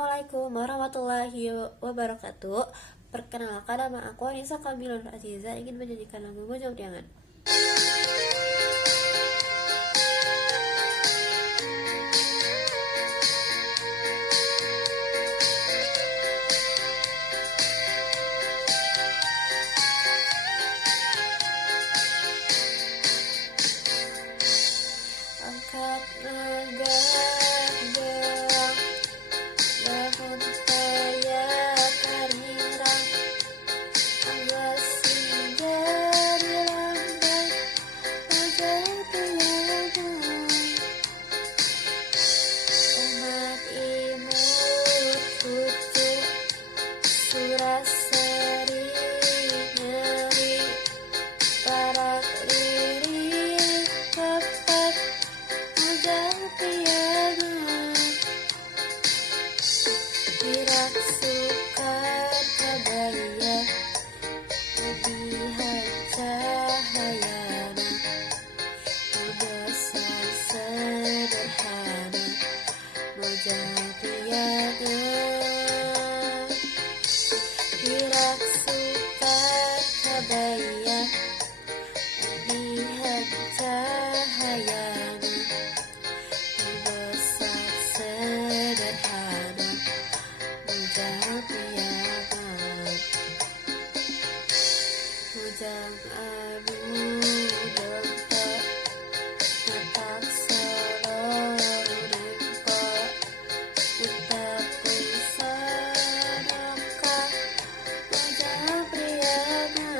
Assalamualaikum warahmatullahi wabarakatuh. Perkenalkan, nama aku Anissa Kamilun Aziza, ingin menyanyikan lagu Bojong Jangan. Angkat naga daun paya karirang, angga senja di lantai wajah tiada. Umat imut kutu suras seri nyeri, parak lirik tepat wajah tiada. Wirak sukar kabaya lebihan cahayana, mudasan sederhana wajah tiada. Wirak sukar kabaya lebihan cahayana, mudasan sederhana wajah tiada. Hujang abu dompak natak seluruh dempak, utak sadaka wajah priyana.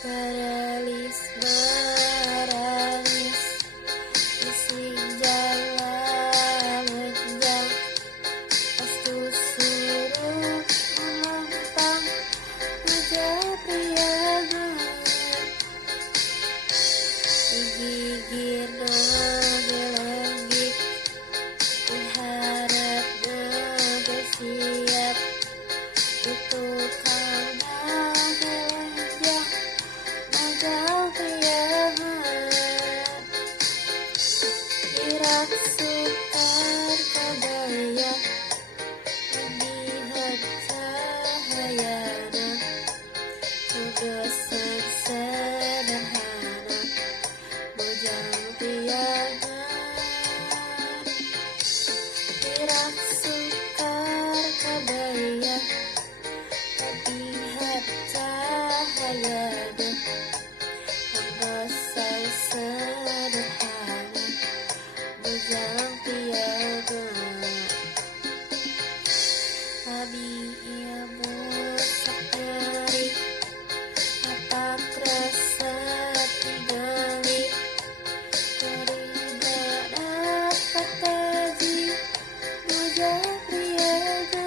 Paralis maralis isi jalan menjang, pastu suruh melempang wajah priyana. Digigir nagelenggik, kuharap bersiap, itu kau nagelenjang wajah priyana. Wirak sukar kabaya lebihan cahayana, mudasan sederhana wajah priyana. Wirak sukar kabaya lebihan cahayana, mudasan sederhana wajah priyana. Kami ilmu sekali, apak rasa tinggali, terima dapat taji wajah priyana.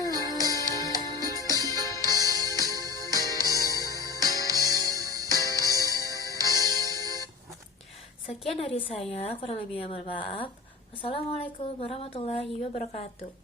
Sekian dari saya, kurang lebihnya mohon maaf. Wassalamualaikum warahmatullahi wabarakatuh.